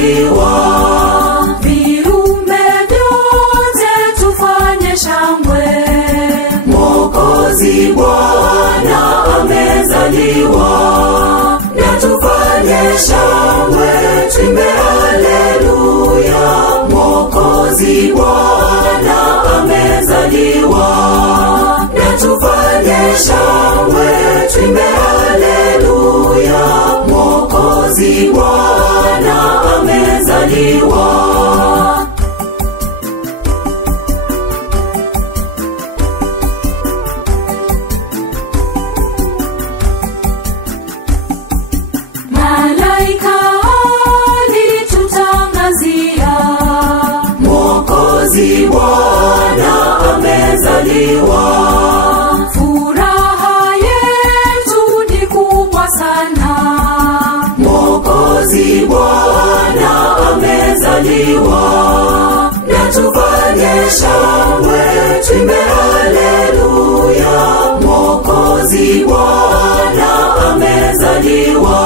amezaliwa. Viumbe vyote tufanye shangwe, Mwokozi Bwana amezaliwa. Na tufanye shangwe, tuimbe haleluya, Mwokozi Bwana amezaliwa. Na tufanye shangwe, tuimbe haleluya, Mwokozi Bwana amezaliwa. Malaika alitutangazia, Mwokozi Bwana amezaliwa. Furaha yetu ni kubwa sana, Mwokozi Bwana amezaliwa. Na tufanye shangwe, tuimbe haleluya, Mwokozi Bwana amezaliwa.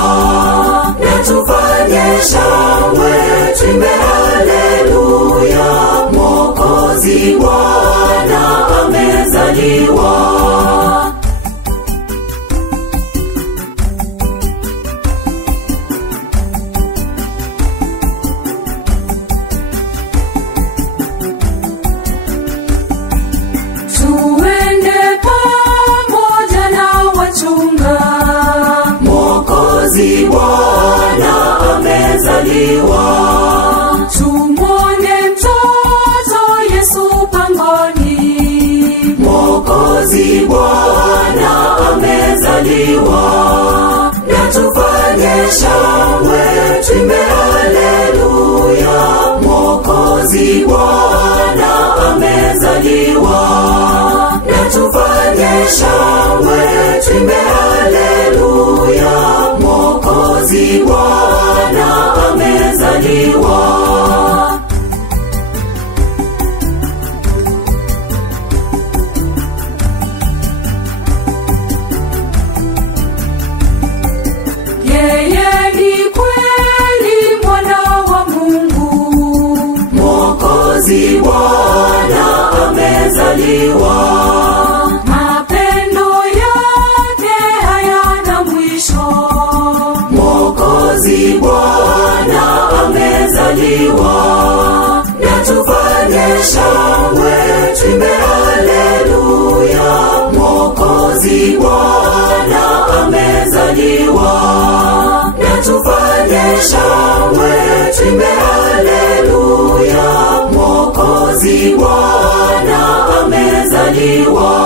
Na tufanye shangwe, tuimbe haleluya, Mwokozi Bwana amezaliwa. Tuende pamoja na wachunga, Mwokozi Bwana amezaliwa. Tumwone mtoto Yesu pangoni, Mwokozi Bwana amezaliwa. Na tufanye shangwe, tuimbe haleluya, Mwokozi Bwana amezaliwa. Na tufanye shangwe, tuimbe haleluya, Mwokozi Bwana amezaliwa. Yeye ni kweli mwana wa Mungu, Mwokozi Bwana amezaliwa. Mapendo yake hayana mwisho, Mwokozi Bwana amezaliwa. Na tufanye shangwe, tuimbe haleluya, Mwokozi Bwana amezaliwa. Na tufanye shangwe, tuimbe haleluya, Mwokozi Bwana amezaliwa.